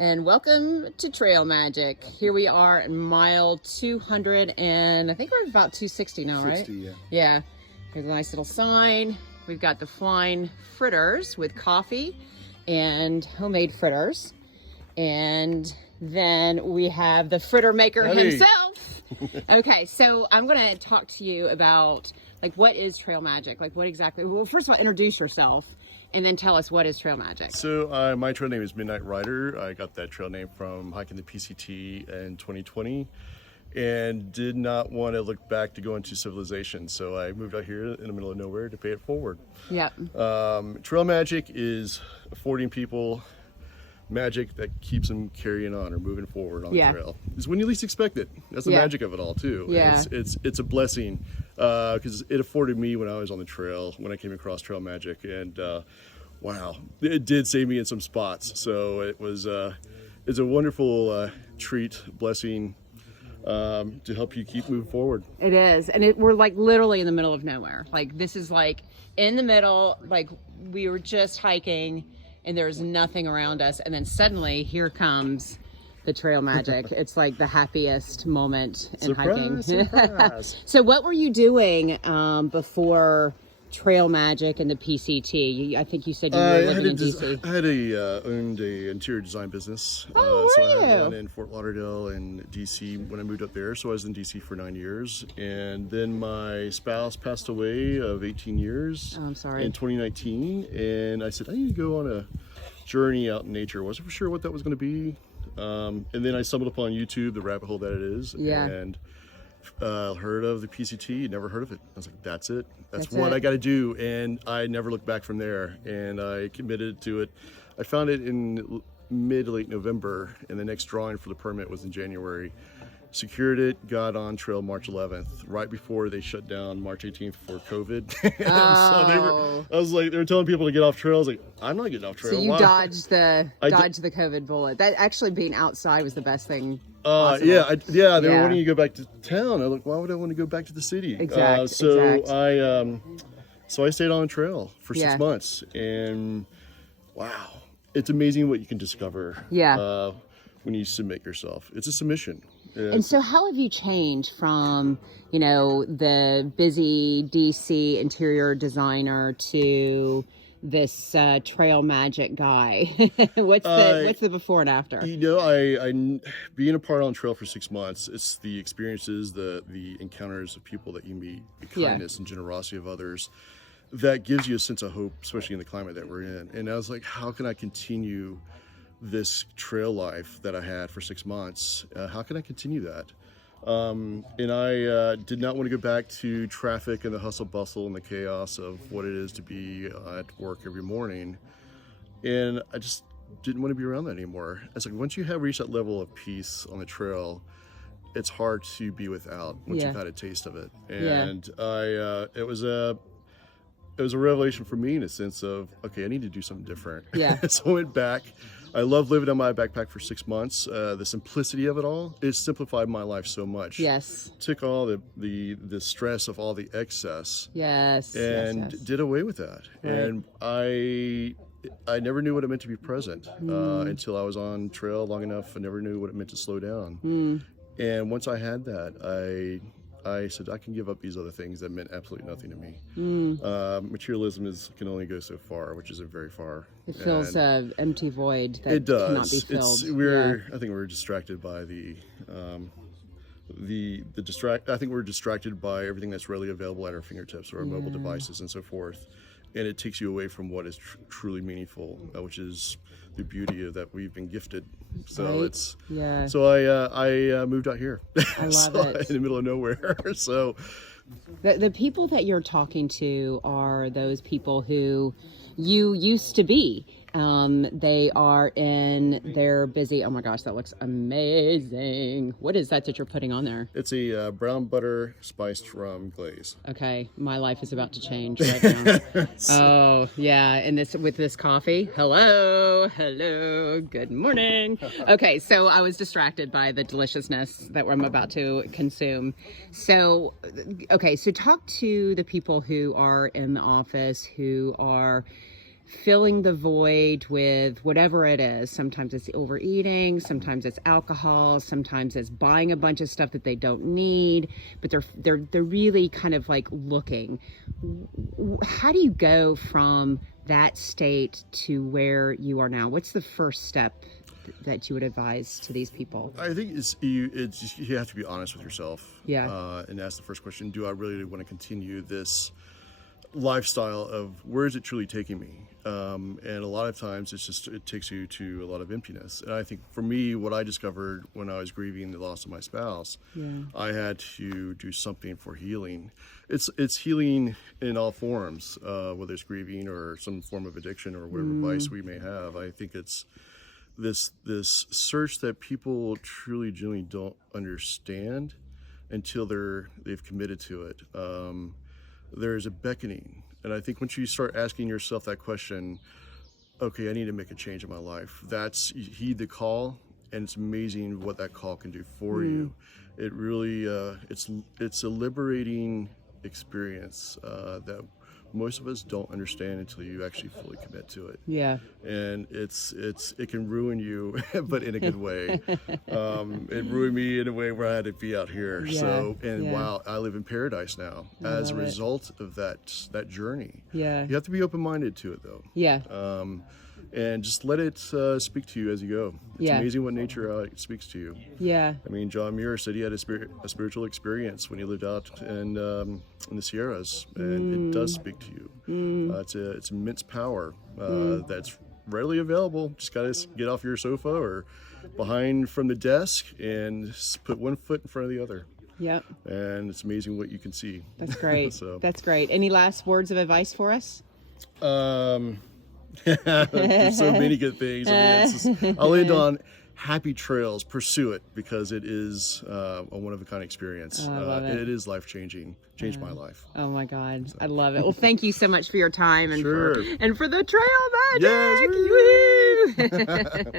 And welcome to Trail Magic. Here we are at mile 200 and I think we're about 260 now, right? 60, yeah. Yeah. Here's a nice little sign. We've got the Flying Fritters with coffee and homemade fritters. And then we have the fritter maker himself. Okay, so I'm going to talk to you about like what is Trail Magic? Like what exactly? Well, first of all, introduce yourself and then tell us what is Trail Magic. So my trail name is Midnight Rider. I got that trail name from hiking the PCT in 2020 and did not want to look back to go into civilization. So I moved out here in the middle of nowhere to pay it forward. Yep. Trail Magic is affording people magic that keeps them carrying on or moving forward on the trail. It's when you least expect it. That's the magic of it all too. Yeah. It's a blessing because it afforded me when I was on the trail, when I came across Trail Magic, and wow, it did save me in some spots. So it's a wonderful treat, blessing to help you keep moving forward. It is, and we're like literally in the middle of nowhere. Like this is like in the middle, like we were just hiking and there's nothing around us, and then suddenly here comes the Trail Magic. It's like the happiest moment in hiking. Surprise. So what were you doing before Trail Magic and the PCT? I think you said you were living in DC. I had owned a interior design business. Oh, so I were had you? one in Fort Lauderdale and DC when I moved up there. So I was in DC for 9 years, and then my spouse passed away of 18 years. Oh, I'm sorry. In 2019, and I said I need to go on a journey out in nature. Wasn't for sure what that was going to be, and then I stumbled upon YouTube, the rabbit hole that it is, and heard of the PCT. Never heard of it. I was like, that's it. That's what I got to do, and I never looked back from there. And I committed to it. I found it in mid to late November, and the next drawing for the permit was in January. Secured it, got on trail March 11th, right before they shut down March 18th for COVID. So they were telling people to get off trail. I was like, I'm not getting off trail. So you dodged the COVID bullet. That actually being outside was the best thing possible. They were wanting you to go back to town. I'm like, why would I want to go back to the city? So I stayed on the trail for 6 months, and wow, it's amazing what you can discover when you submit yourself. It's a submission. And so how have you changed from, the busy DC interior designer to this Trail Magic guy? What's the before and after? I being apart on trail for 6 months, it's the experiences, the encounters of people that you meet, the kindness and generosity of others that gives you a sense of hope, especially in the climate that we're in. And I was like, how can I continue this trail life that I had for 6 months? How can I continue that? And I did not want to go back to traffic and the hustle bustle and the chaos of what it is to be at work every morning. And I just didn't want to be around that anymore. It's like once you have reached that level of peace on the trail, it's hard to be without once you've had a taste of it. And it was a revelation for me in a sense of, okay, I need to do something different. So I went back. I love living on my backpack for 6 months. The simplicity of it all, it simplified my life so much. Took all the stress of all the excess. And did away with that. And I never knew what it meant to be present until I was on trail long enough. I never knew what it meant to slow down. And once I had that, I said, I can give up these other things that meant absolutely nothing to me. Materialism can only go so far, which isn't very far. It fills an empty void that it does. Cannot be filled. I think we're distracted by I think we're distracted by everything that's readily available at our fingertips or our mobile devices and so forth. And it takes you away from what is truly meaningful, which is the beauty of that we've been gifted. So I moved out here. I love it. In the middle of nowhere. So the people that you're talking to are those people who you used to be. They are in their busy. Oh my gosh, that looks amazing. What is that you're putting on there? It's a brown butter spiced rum glaze. Okay, my life is about to change right now. Oh yeah, and with this coffee. Hello, good morning. Okay, so I was distracted by the deliciousness that I'm about to consume. So, okay, so talk to the people who are in the office who are filling the void with whatever it is. Sometimes it's overeating, sometimes it's alcohol, sometimes it's buying a bunch of stuff that they don't need, but they're really kind of like looking. How do you go from that state to where you are now? What's the first step that you would advise to these people? I think you have to be honest with yourself. Yeah. And ask the first question: do I really want to continue this lifestyle of where is it truly taking me? And a lot of times it takes you to a lot of emptiness. And I think for me, what I discovered when I was grieving the loss of my spouse, I had to do something for healing. It's healing in all forms, whether it's grieving or some form of addiction or whatever vice we may have. I think it's this search that people truly genuinely don't understand until they've committed to it. There's a beckoning, and I think once you start asking yourself that question, okay, I need to make a change in my life, you heed the call, and it's amazing what that call can do for you. It really it's a liberating experience that most of us don't understand until you actually fully commit to it. Yeah. And it can ruin you, but in a good way. It ruined me in a way where I had to be out here. Yeah. So, wow, I live in paradise now as a result of that journey. Yeah. You have to be open-minded to it, though. Yeah. And just let it speak to you as you go. It's amazing what nature speaks to you. Yeah. I mean, John Muir said he had a spiritual experience when he lived out in the Sierras, and it does speak to you. It's immense power that's readily available. Just got to get off your sofa or behind from the desk and put one foot in front of the other. Yep. And it's amazing what you can see. That's great. So. That's great. Any last words of advice for us? There's so many good things. I mean, I'll end on happy trails. Pursue it because it is a one-of-a-kind experience. I love it. It is life-changing. Changed my life. Oh my God, I love it. Well, thank you so much for your time and Sure. for the trail magic. Yes, Woo!